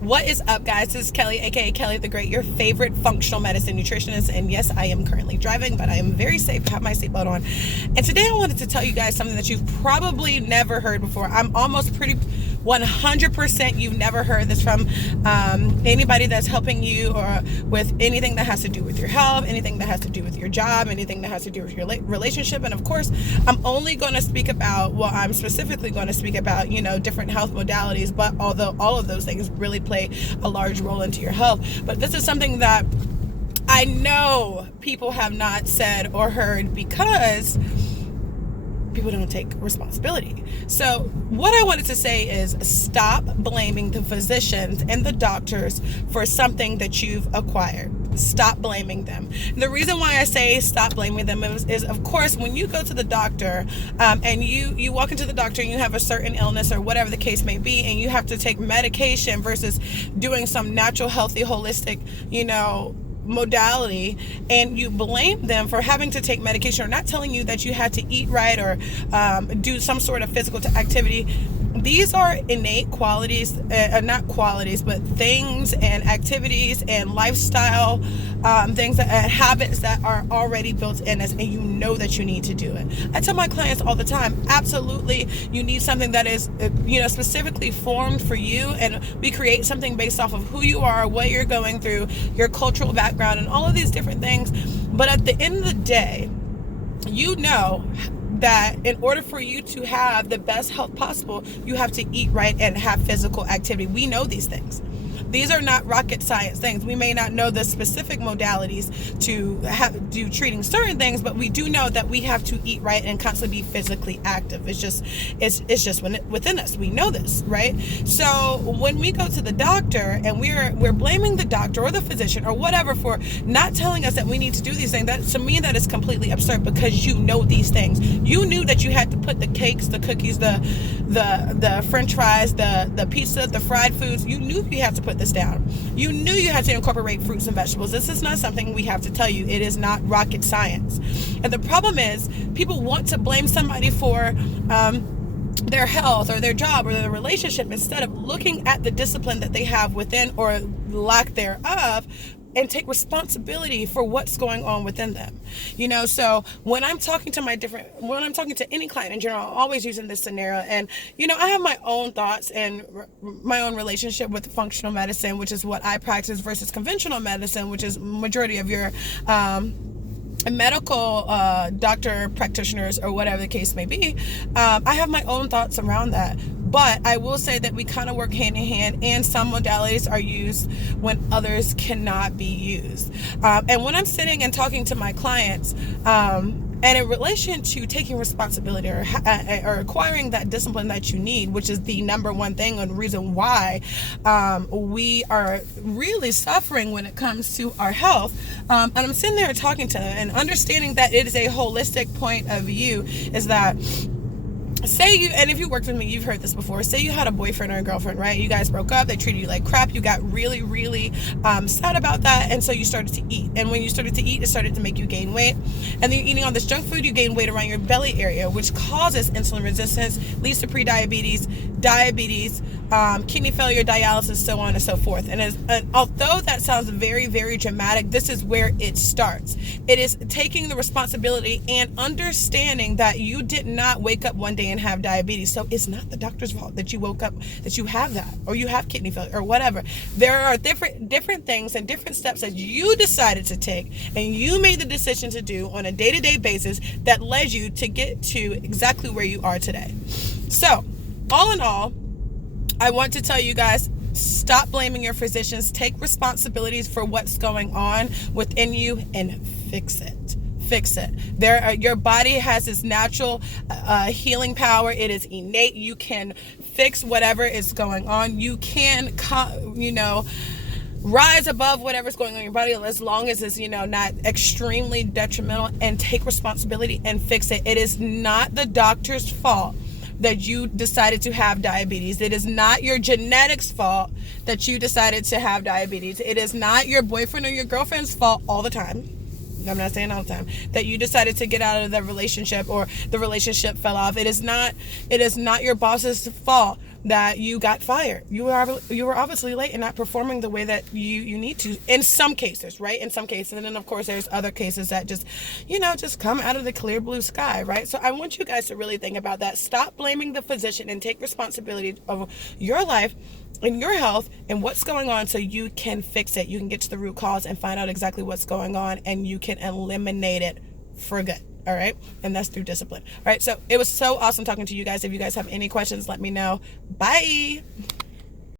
What is up, guys? This is Kelley, aka Kelley the Great, your favorite functional medicine nutritionist. And yes, I am currently driving, but I am very safe. I have my seatbelt on. And today I wanted to tell you guys something that you've probably never heard before. I'm almost pretty 100% you've never heard this from anybody that's helping you or with anything that has to do with your health, anything that has to do with your job, anything that has to do with your relationship. And of course, I'm only going to speak about, well, I'm specifically going to speak about, different health modalities, but although all of those things really play a large role into your health. But this is something that I know people have not said or heard because people don't take responsibility. So what I wanted to say is stop blaming the physicians and the doctors for something that you've acquired. Stop blaming them. And the reason why I say stop blaming them is of course, when you go to the doctor and you walk into the doctor and you have a certain illness or whatever the case may be, and you have to take medication versus doing some natural, healthy, holistic, modality, and you blame them for having to take medication or not telling you that you had to eat right or do some sort of physical activity. These are innate qualities, not qualities, but things and activities and lifestyle things and habits that are already built in us, and you know that you need to do it. I tell my clients all the time, absolutely, you need something that is, specifically formed for you, and we create something based off of who you are, what you're going through, your cultural background, and all of these different things. But at the end of the day, you know that in order for you to have the best health possible, you have to eat right and have physical activity. We know these things. These are not rocket science things. We may not know the specific modalities to do treating certain things, but we do know that we have to eat right and constantly be physically active. It's just within us. We know this, right? So when we go to the doctor and we're blaming the doctor or the physician or whatever for not telling us that we need to do these things, that to me that is completely absurd, because you know these things. You knew that you had to put the cakes, the cookies, the French fries, the pizza, the fried foods. You knew you had to put this down. You knew you had to incorporate fruits and vegetables. This is not something we have to tell you. It is not rocket science. And the problem is, people want to blame somebody for their health or their job or their relationship instead of looking at the discipline that they have within or lack thereof, and take responsibility for what's going on within them. So when I'm talking to any client in general, I'm always using this scenario. And, I have my own thoughts and my own relationship with functional medicine, which is what I practice, versus conventional medicine, which is majority of your medical doctor practitioners or whatever the case may be. I have my own thoughts around that. But I will say that we kind of work hand in hand, and some modalities are used when others cannot be used. And when I'm sitting and talking to my clients, and in relation to taking responsibility or acquiring that discipline that you need, which is the number one thing and reason why we are really suffering when it comes to our health. And I'm sitting there talking to them and understanding that it is a holistic point of view, is that and if you worked with me, you've heard this before. Say you had a boyfriend or a girlfriend, right? You guys broke up. They treated you like crap. You got really, really sad about that. And so you started to eat. And when you started to eat, it started to make you gain weight. And then you're eating all this junk food, you gain weight around your belly area, which causes insulin resistance, leads to prediabetes, diabetes, kidney failure, dialysis, so on and so forth. And although that sounds very, very dramatic, this is where it starts. It is taking the responsibility and understanding that you did not wake up one day and have diabetes. So it's not the doctor's fault that you woke up, that you have that, or you have kidney failure or whatever. There are different things and different steps that you decided to take and you made the decision to do on a day-to-day basis that led you to get to exactly where you are today. So all in all, I want to tell you guys, stop blaming your physicians. Take responsibilities for what's going on within you and fix it. Your body has this natural healing power. It is innate. You can fix whatever is going on. You can, rise above whatever's going on in your body, as long as it's, not extremely detrimental, and take responsibility and fix it. It is not the doctor's fault that you decided to have diabetes. It is not your genetics fault that you decided to have diabetes. It is not your boyfriend or your girlfriend's fault all the time. I'm not saying all the time, that you decided to get out of the relationship or the relationship fell off. It is not your boss's fault that you got fired. You were obviously late and not performing the way that you need to in some cases, right? In some cases. And then of course there's other cases that just, just come out of the clear blue sky, right? So I want you guys to really think about that. Stop blaming the physician and take responsibility of your life and your health and what's going on, so you can fix it. You can get to the root cause and find out exactly what's going on, and you can eliminate it for good. All right. And that's through discipline. All right. So it was so awesome talking to you guys. If you guys have any questions, let me know. Bye.